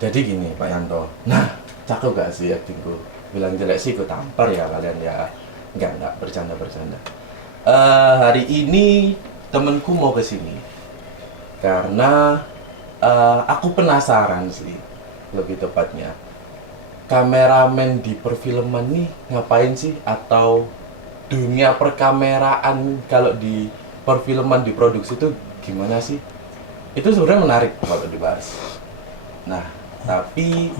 Jadi gini Pak Yanto, nah cakep gak sih aktingku? Bilang jelek sih aku tampar ya kalian ya. Enggak, bercanda-bercanda. Hari ini temenku mau ke sini karena aku penasaran sih, lebih tepatnya. Kameramen di perfilman nih ngapain sih? Atau dunia perkameraan kalau di perfilman di produksi itu gimana sih? Itu sebenarnya menarik kalau dibahas. Nah, tapi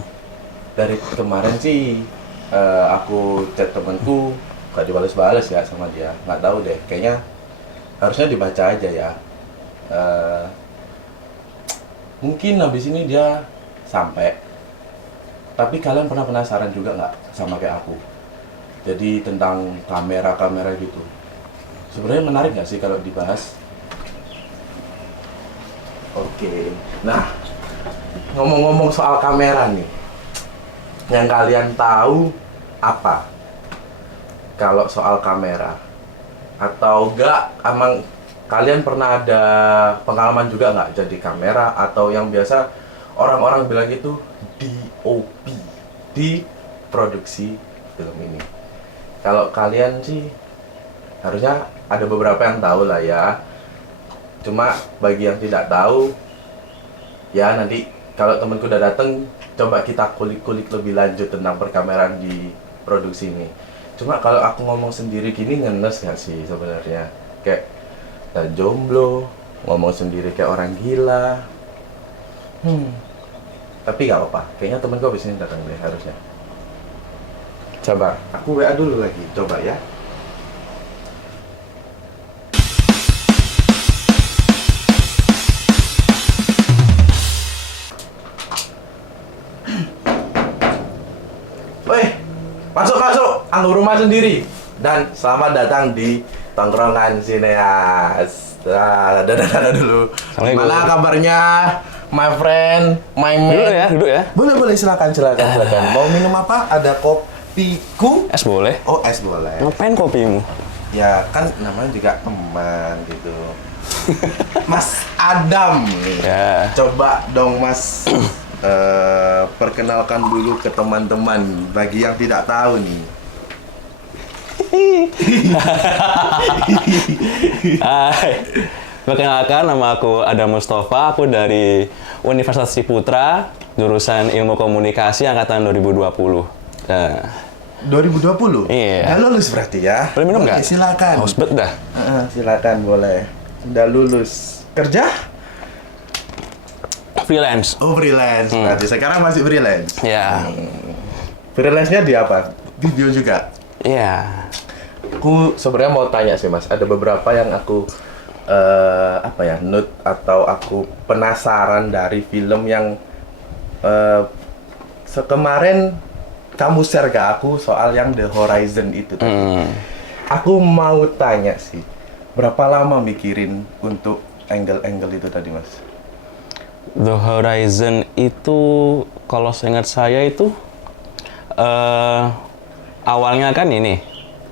dari kemarin sih aku chat temanku gak dibales-bales ya sama dia. Nggak tahu deh, kayaknya harusnya dibaca aja ya. Eh, Mungkin habis ini dia sampai. Tapi kalian pernah penasaran juga nggak sama kayak aku? Jadi tentang kamera-kamera gitu. Sebenarnya menarik nggak sih kalau dibahas? Oke. Nah, ngomong-ngomong soal kamera nih, yang kalian tahu apa kalau soal kamera? Atau enggak, emang kalian pernah ada pengalaman juga nggak jadi kamera? Atau yang biasa orang-orang bilang itu DOP, di produksi film ini. Kalau kalian sih harusnya ada beberapa yang tahu lah ya. Cuma bagi yang tidak tahu, ya nanti kalau temenku udah dateng, coba kita kulik-kulik lebih lanjut tentang perkameraan di produksi ini. Cuma kalau aku ngomong sendiri gini ngenes nggak sih sebenarnya? Kayak jomblo, ngomong sendiri kayak orang gila. Tapi nggak apa-apa, kayaknya temenku abis ini datang deh harusnya. Coba, aku WA dulu lagi, coba ya. Woi, masuk, anggur rumah sendiri. Dan selamat datang di Tongkrongan Sineas. Dadah dulu. Gimana kabarnya, my friend, my man? Duduk ya. Boleh, silakan. Mau minum apa? Ada kopiku? Es boleh. Oh, es boleh. Ngapain kopimu? Ya kan namanya juga teman gitu. Mas Adam nih. Ya. Coba dong Mas perkenalkan dulu ke teman-teman bagi yang tidak tahu nih. Hai. Perkenalkan, nama aku Adam Mustafa. Aku dari Universitas Ciputra, jurusan Ilmu Komunikasi angkatan 2020. Nah, 2020? Iya. Udah lulus berarti ya? boleh minum Oke, nggak? silakan. Haus bet dah. Silakan, boleh. Udah lulus. Kerja? Freelance. Oh, freelance. Berarti sekarang masih freelance. Ya. Freelance-nya di apa? Video juga? Iya. Aku sebenarnya mau tanya sih Mas, ada beberapa yang aku note atau aku penasaran dari film yang kemarin kamu share ke aku soal yang The Horizon itu tadi. Aku mau tanya sih, berapa lama mikirin untuk angle-angle itu tadi Mas? The Horizon itu, kalau seingat saya itu awalnya kan ini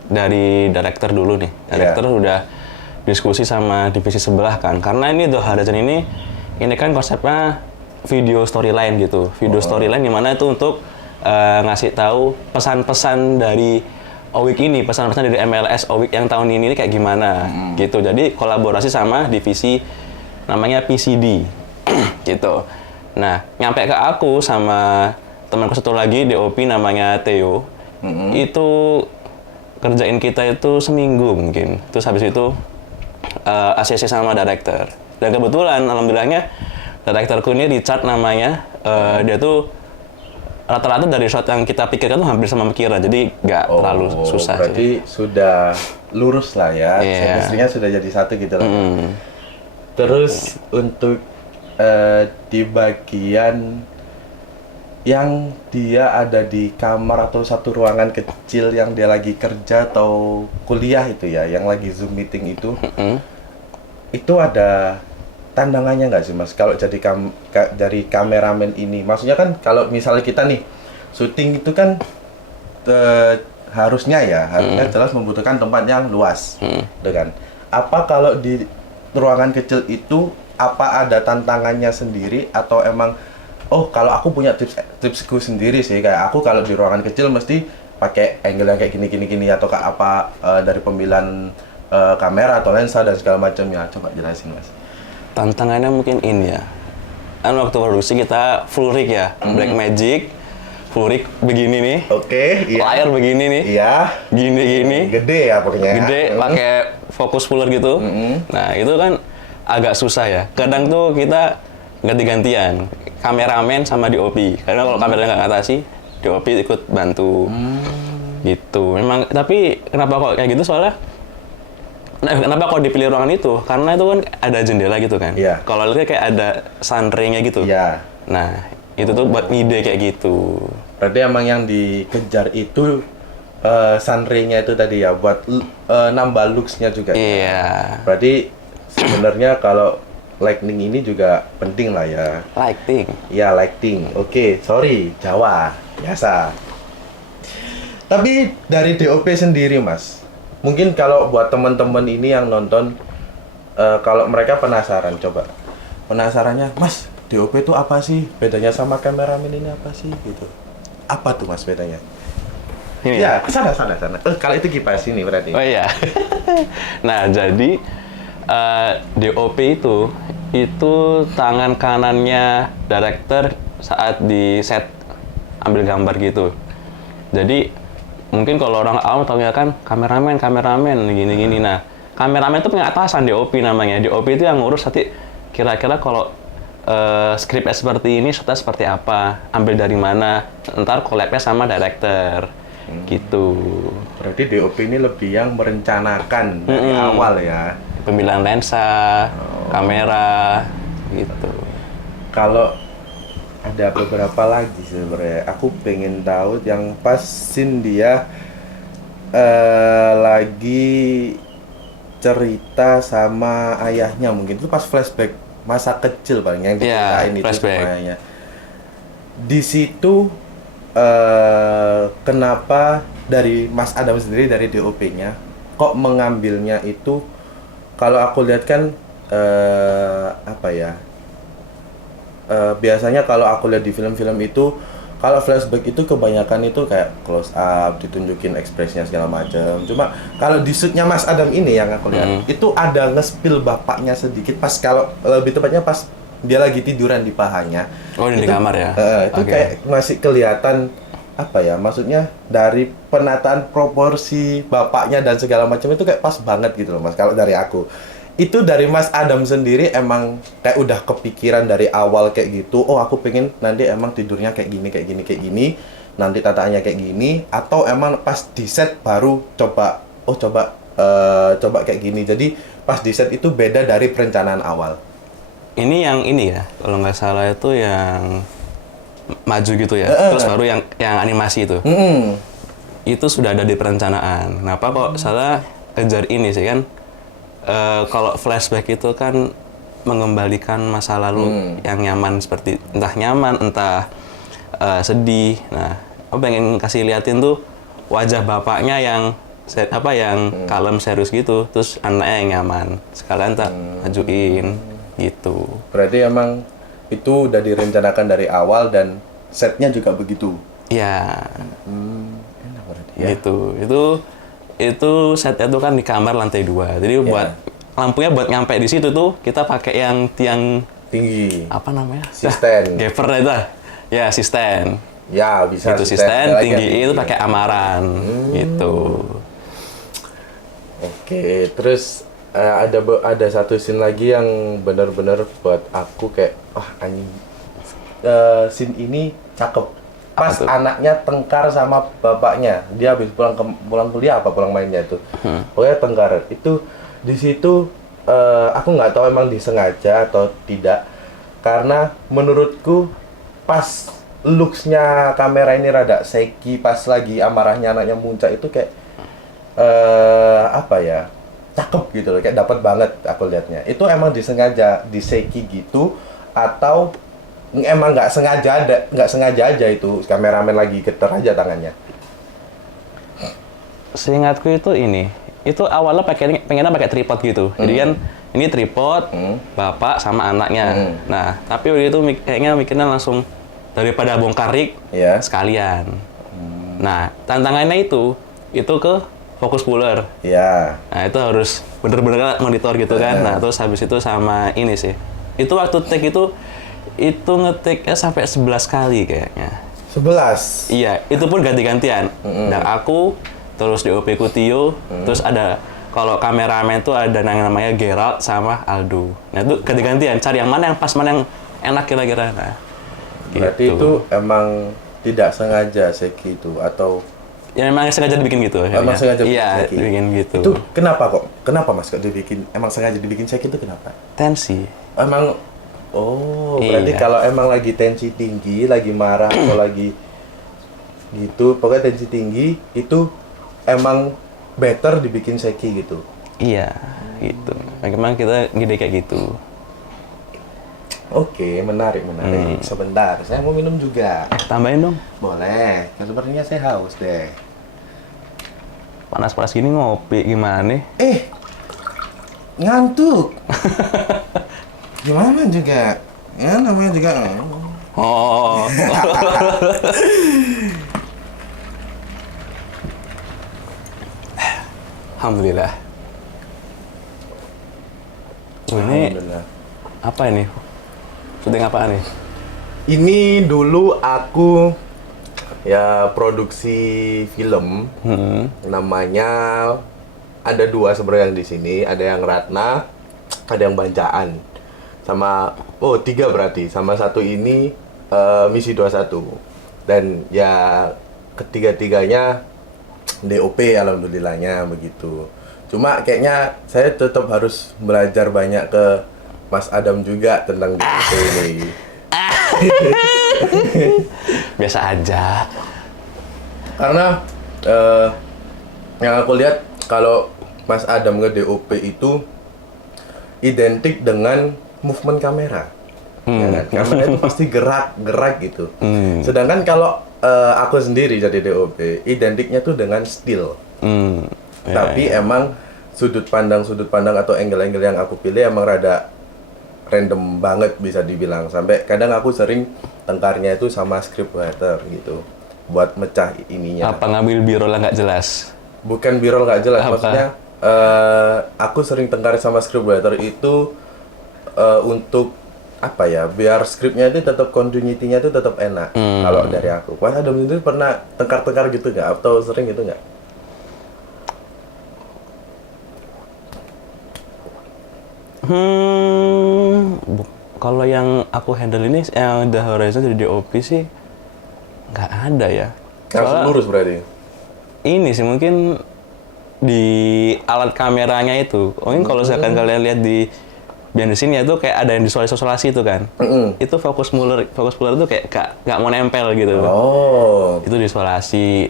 dari director dulu nih. Director udah diskusi sama divisi sebelah kan. Karena ini The Horizon ini kan konsepnya video storyline gitu. Video storyline dimana itu untuk ngasih tahu pesan-pesan dari Owik ini, pesan-pesan dari MLS Owik yang tahun ini kayak gimana gitu. Jadi kolaborasi sama divisi namanya PCD gitu. Nah, nyampe ke aku sama temanku satu lagi DOP namanya Theo. Itu kerjain kita itu seminggu mungkin. Terus habis itu ACC sama director. Dan kebetulan alhamdulillahnya directorku ini Richard namanya, dia tuh rata-rata dari shot yang kita pikirkan tuh hampir sama pikiran, jadi nggak terlalu susah. Berarti sudah lurus lah ya, chemistry-nya sudah jadi satu gitu lah. Terus untuk di bagian yang dia ada di kamar atau satu ruangan kecil yang dia lagi kerja atau kuliah itu ya, yang lagi Zoom meeting itu ada tandangannya nggak sih Mas kalau jadi dari kameramen ini? Maksudnya kan kalau misalnya kita nih syuting itu kan harusnya jelas membutuhkan tempat yang luas, kan? Apa kalau di ruangan kecil itu apa ada tantangannya sendiri atau emang oh kalau aku punya tipsku sendiri sih, kayak aku kalau di ruangan kecil mesti pakai angle yang kayak gini atau kayak apa dari pemilihan kamera atau lensa dan segala macamnya. Coba jelasin Mas. Tantangannya mungkin ini ya. Kan waktu produksi kita full rig ya, Blackmagic, full rig begini nih. Oke, iya. Layar begini nih. Iya. Gini. Gede ya pokoknya. Gede, pakai fokus puller gitu. Nah, itu kan agak susah ya. Kadang tuh kita ganti-gantian, kameramen sama DOP. Karena kalau kameranya nggak ngatasi, DOP ikut bantu. Gitu. Memang, tapi kenapa kok kayak gitu soalnya? Kenapa kok dipilih ruangan itu? Karena itu kan ada jendela gitu kan. Iya. Kalau lihat kayak ada sunray-nya gitu. Iya. Nah, itu tuh buat ngide kayak gitu. Berarti emang yang dikejar itu sunray-nya itu tadi ya, buat nambah looks-nya juga. Iya. Berarti sebenarnya kalau lighting ini juga penting lah ya. Lighting. Ya, lighting. Oke, sorry, Jawa. Biasa. Tapi dari DOP sendiri, Mas. Mungkin kalau buat teman-teman ini yang nonton, kalau mereka penasaran, coba. Penasarannya, Mas, DOP itu apa sih? Bedanya sama kameramen ini apa sih? Gitu. Apa tuh, Mas, bedanya? Ini Ya, sana. Kalau itu kipas ini berarti. Oh iya. Nah, jadi DOP itu tangan kanannya director saat di set ambil gambar gitu. Jadi mungkin kalau orang awam tahunya kan kameramen gini. Nah, kameramen itu punya atasan DOP namanya. DOP itu yang ngurus nanti kira-kira kalau skripnya seperti ini, shotnya seperti apa, ambil dari mana, ntar collab-nya sama director. Gitu. Berarti DOP ini lebih yang merencanakan dari awal ya. Pemilihan lensa, kamera, gitu. Kalau ada beberapa lagi sebenarnya, aku pengen tahu yang pas scene dia lagi cerita sama ayahnya, mungkin itu pas flashback masa kecil paling yang diceritain itu flashback. sama ayahnya. Di situ kenapa dari Mas Adam sendiri, dari DOP-nya kok mengambilnya itu, kalau aku lihat kan apa ya, biasanya kalau aku lihat di film-film itu, kalau flashback itu kebanyakan itu kayak close up, ditunjukin ekspresinya segala macam. Cuma kalau di shootnya Mas Adam ini yang aku lihat, itu ada nge-spill bapaknya sedikit pas, kalau lebih tepatnya pas dia lagi tiduran di pahanya. Oh, di kamar ya? Itu kayak masih kelihatan apa ya, maksudnya dari penataan proporsi bapaknya dan segala macam itu kayak pas banget gitu loh Mas, kalau dari aku. Itu dari Mas Adam sendiri emang kayak udah kepikiran dari awal kayak gitu, oh aku pengen nanti emang tidurnya kayak gini, nanti tataannya kayak gini, atau emang pas di set baru coba kayak gini, jadi pas di set itu beda dari perencanaan awal. Ini yang ini ya, kalau nggak salah itu yang maju gitu ya, terus baru yang animasi itu. Itu sudah ada di perencanaan. Kenapa kok salah kejar ini sih kan? Kalau flashback itu kan mengembalikan masa lalu yang nyaman, seperti entah nyaman, entah sedih. Nah, aku pengen kasih liatin tuh wajah bapaknya yang kalem serius gitu, terus anaknya yang nyaman. Sekalian tak majuin gitu. Berarti emang itu udah direncanakan dari awal dan setnya juga begitu. Iya. Enak berarti ya. Gitu. Itu setnya tuh kan di kamar lantai 2. Jadi buat lampunya buat nyampe di situ tuh kita pakai yang tiang tinggi. apa namanya? Asisten. Gapper itu. Ya, asisten. Ya, bisa Itu asisten tinggi itu ya. pakai amaran gitu. Oke, terus ada satu scene lagi yang benar-benar buat aku kayak anjing. Scene ini cakep. Pas anaknya tengkar sama bapaknya, dia habis pulang kuliah apa pulang mainnya itu, pokoknya tengkar. Itu di situ aku nggak tahu emang disengaja atau tidak, karena menurutku pas looks-nya kamera ini rada shaky pas lagi amarahnya anaknya muncak itu kayak apa ya, cakep gitu loh, kayak dapat banget aku lihatnya. Itu emang disengaja di shaky gitu atau emang nggak sengaja aja itu kameramen lagi getar aja tangannya? Seingatku itu awalnya pengennya pakai tripod gitu. Jadi kan ini tripod, bapak sama anaknya. Nah, tapi waktu itu kayaknya mikirnya langsung daripada bongkar rig Iya. sekalian. Nah, tantangannya itu ke focus puller. Iya. Nah, itu harus bener-bener monitor gitu kan. Nah, terus habis itu sama ini sih. Itu waktu take itu ngetik-nya sampai 11 kali kayaknya. 11. Iya, itu pun ganti-gantian. Dan aku, terus DOP ku Tio, terus ada kalau kameramen tuh ada yang namanya Gerald sama Aldo. Nah, itu ganti-gantian. Cari yang mana yang pas, mana yang enak kira-kira. Nah, Berarti gitu. itu emang tidak sengaja Seki itu atau Ya memang sengaja dibikin gitu. emang ya. sengaja Iya, Seki? dibikin gitu. Itu kenapa kok? Kenapa Mas kok dibikin? Emang sengaja dibikin Seki itu kenapa? Tensi. Emang berarti Iya. kalau emang lagi tensi tinggi, lagi marah atau lagi gitu, pokoknya tensi tinggi itu emang better dibikin Seki gitu. Iya, gitu. Memang kita gede kayak gitu. Oke, menarik. Sebentar, saya mau minum juga. Tambahin dong. Boleh, kan sepertinya saya haus deh. Panas-panas gini ngopi gimana nih? Ngantuk. Gimana juga? Ya namanya juga. Oh. Alhamdulillah. Ini Alhamdulillah. apa ini? Syuting apaan nih? Ini dulu aku ya produksi film. Namanya ada 2 sebenarnya yang di sini, ada yang Ratna, ada yang Bancaan. Sama 3 berarti. Sama satu ini Misi 21. Dan ya ketiga-tiganya DOP alhamdulillahnya begitu. Cuma kayaknya saya tetap harus belajar banyak ke Mas Adam juga tentang DOP ini. Biasa aja. Karena yang aku lihat kalau Mas Adam nge DOP itu identik dengan movement kamera. Ya kan? Kamera itu pasti gerak gitu. Sedangkan kalau aku sendiri jadi DOP, identiknya tuh dengan still. Tapi emang sudut pandang atau angle-angle yang aku pilih emang rada random banget bisa dibilang. Sampai kadang aku sering tengkarnya itu sama scriptwriter gitu. Buat mecah ininya. Apa ngambil B-roll nggak jelas? Bukan B-roll nggak jelas, Apa? maksudnya aku sering tengkar sama scriptwriter itu untuk apa ya, biar skripnya itu tetap continuity-nya itu tetap enak. Kalau dari aku, Mas Adam itu pernah tengkar-tengkar gitu nggak? Atau sering gitu nggak? Kalau yang aku handle ini, yang The Horizon dari DOP sih nggak ada ya. Langsung lurus berarti. Ini sih mungkin di alat kameranya itu. Mungkin kalau misalkan kalian lihat di behind the scene-nya itu kayak ada yang visualisasi itu kan. Itu fokus puller itu kayak nggak mau nempel gitu. Oh. Itu visualisasi.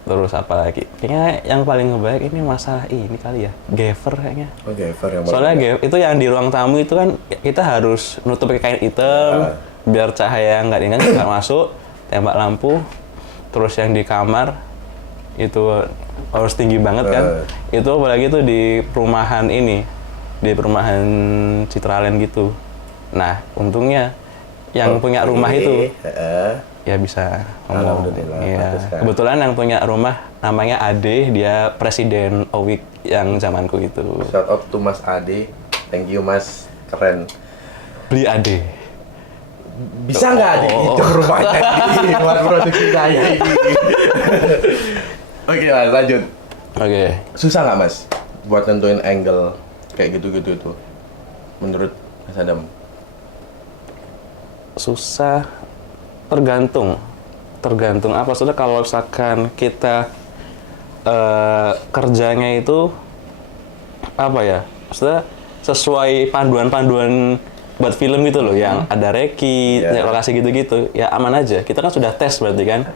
Terus apa lagi? Kayaknya yang paling ngebaik ini masalah ini kali ya. Gaffer kayaknya. Oke, Far yang Soalnya itu yang di ruang tamu itu kan kita harus nutup pakai kain hitam biar cahaya nggak masuk, tembak lampu. Terus yang di kamar itu harus tinggi banget kan. Itu apalagi itu di perumahan ini, di perumahan Citraland gitu. Nah, untungnya yang punya rumah itu ya bisa ngomong. Alhamdulillah, Iya. bagus kan. Kebetulan yang punya rumah namanya Ade, dia presiden OWIC yang zamanku itu. Shout out to Mas Ade. Thank you Mas, keren. Beli Ade. Bisa nggak Ade itu rumahnya ini buat produksi saya ini? Oke Mas, lanjut. Oke. Susah nggak Mas buat nentuin angle kayak gitu-gitu itu? Menurut Mas Adam? Susah, tergantung apa, sudah kalau misalkan kita kerjanya itu apa ya, sudah sesuai panduan buat film gitu loh, yang ada reki, lokasi gitu-gitu, ya aman aja. Kita kan sudah tes berarti kan,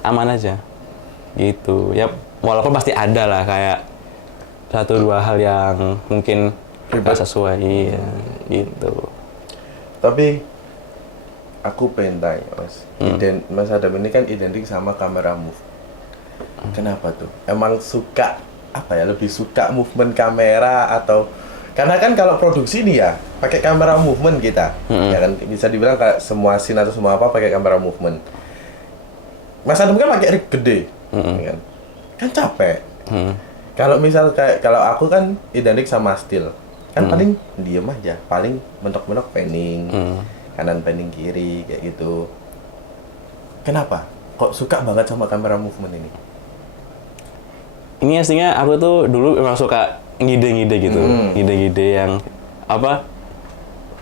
aman aja gitu ya. Walaupun pasti ada lah kayak 1-2 hal yang mungkin nggak sesuai ya, gitu. Tapi aku pengen tanya Mas, Mas Adam ini kan identik sama kamera move. Kenapa tuh? Emang suka apa ya? Lebih suka movement kamera atau Karena kan kalau produksi nih ya pakai kamera movement kita, ya kan bisa dibilang kayak semua scene atau semua apa pakai kamera movement. Mas Adam kan pakai rig gede, ya kan capek. Kalau misal kayak kalau aku kan identik sama still, kan paling diem aja, paling mentok-mentok panning, kanan panning kiri kayak gitu. Kenapa? Kok suka banget sama kamera movement ini? Ini aslinya aku tuh dulu memang suka ngide-ngide gitu, ngide-ngide yang apa?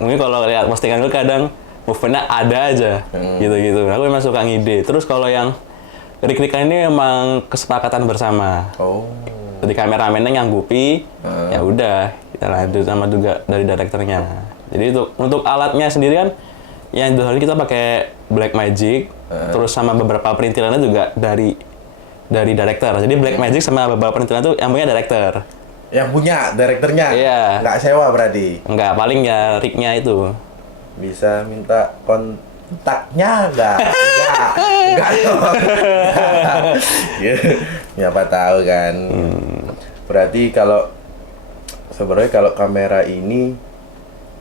Mungkin kalau lihat postingan gue kadang movementnya ada aja, gitu-gitu. Aku memang suka ngide. Terus kalau yang rik-rikan ini memang kesepakatan bersama. Oh. Jadi kameramennya nyanggupi, ya udah kita lanjut sama juga dari direkturnya. Jadi untuk alatnya sendiri kan, yang dulu kita pakai Blackmagic, terus sama beberapa perintilannya juga dari director. Jadi Blackmagic sama beberapa perintilan itu yang punya director. Yang punya direkturnya? Iya. Nggak sewa berarti? Enggak, paling ya rig-nya itu. Bisa minta kontaknya nggak? Nggak dong. Siapa tahu kan. Berarti kalau sebenarnya kalau kamera ini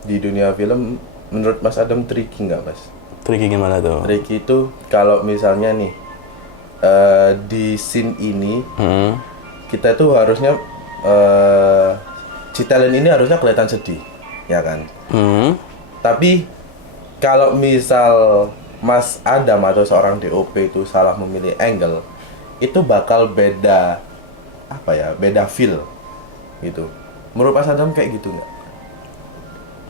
di dunia film menurut Mas Adam tricky nggak, Mas? Tricky gimana tuh? Tricky itu kalau misalnya nih di scene ini kita tuh harusnya si talent ini harusnya kelihatan sedih, ya kan? Tapi kalau misal Mas Adam atau seorang DOP itu salah memilih angle, itu bakal beda apa ya? Beda feel gitu. Menurut Mas Adam kayak gitu nggak?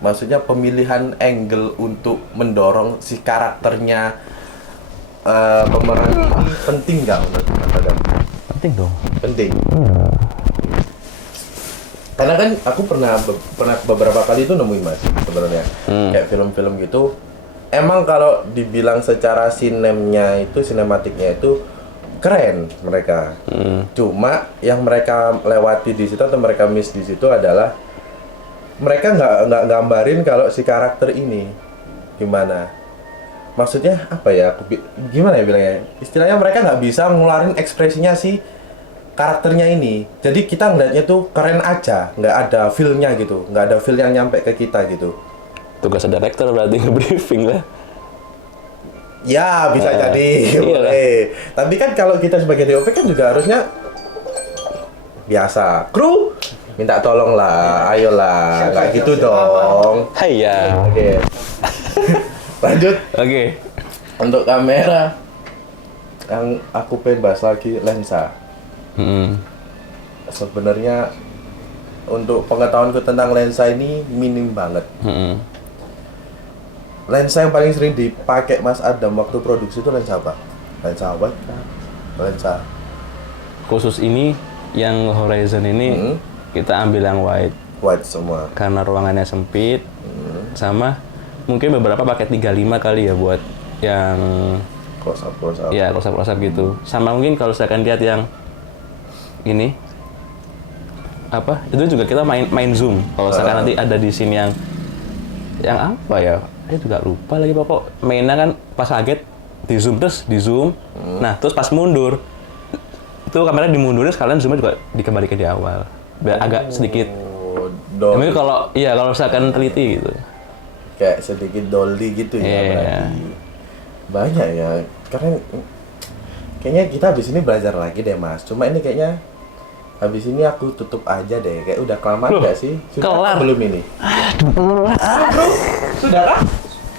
Maksudnya pemilihan angle untuk mendorong si karakternya pemeran ini penting nggak menurut Mas Adam? Penting dong. Penting. Karena kan aku pernah beberapa kali itu nemuin, Mas, sebenarnya kayak film-film gitu. Emang kalau dibilang secara sinematiknya itu keren mereka. Cuma yang mereka lewati di situ atau mereka miss di situ adalah mereka nggak gambarin kalau si karakter ini gimana. Maksudnya apa ya? Gimana ya bilangnya? Istilahnya mereka nggak bisa ngeluarin ekspresinya si karakternya ini. Jadi kita ngeliatnya tuh keren aja, nggak ada feel-nya gitu, nggak ada feel yang nyampe ke kita gitu. Tugas director berarti nge-briefing lah. Ya bisa jadi, boleh. Tapi kan kalau kita sebagai DOP kan juga harusnya biasa. Kru minta tolong lah, ayolah, nggak gitu dong. Hai ya. Oke. Lanjut. Oke. Untuk kamera yang aku pengen bahas lagi lensa. Sebenarnya untuk pengetahuanku tentang lensa ini minim banget. Lensa yang paling sering dipakai Mas Adam waktu produksi itu lensa apa? Lensa wide, lensa Khusus ini yang Horizon ini kita ambil yang wide semua. karena ruangannya sempit, sama mungkin beberapa pakai 35 kali ya buat yang Close up. ya close up gitu. Sama mungkin kalau misalkan lihat yang ini apa itu juga kita main zoom kalau misalkan nanti ada di sini yang apa ya saya juga lupa lagi pokok mainnya kan pas kaget di zoom nah terus pas mundur itu kamera dimundurin sekalian zoomnya juga dikembalikan di awal biar agak sedikit tapi kalau misalkan teliti gitu kayak sedikit dolly gitu ya berarti banyak ya karena kayaknya kita habis ini belajar lagi deh, Mas. Cuma ini kayaknya habis ini aku tutup aja deh. Kayak udah kelamaan nggak sih? Sudah kelar. Belum ini? Sudah kah?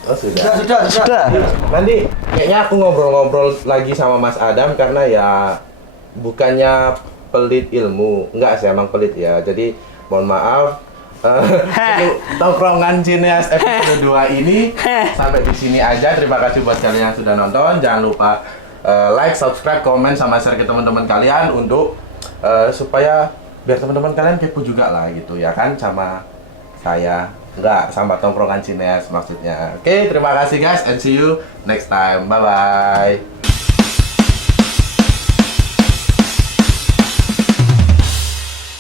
Oh, sudah. Nanti kayaknya aku ngobrol-ngobrol lagi sama Mas Adam karena ya bukannya pelit ilmu. Enggak sih, emang pelit ya. Jadi mohon maaf. Untuk tongkrongan Cineas episode 2 ini sampai di sini aja. Terima kasih buat kalian yang sudah nonton. Jangan lupa like, subscribe, komen, sama share ke teman-teman kalian untuk supaya biar teman-teman kalian kepo juga lah gitu ya kan sama saya, enggak sama tongkrongan Cineas maksudnya. Oke, terima kasih guys and see you next time. Bye bye.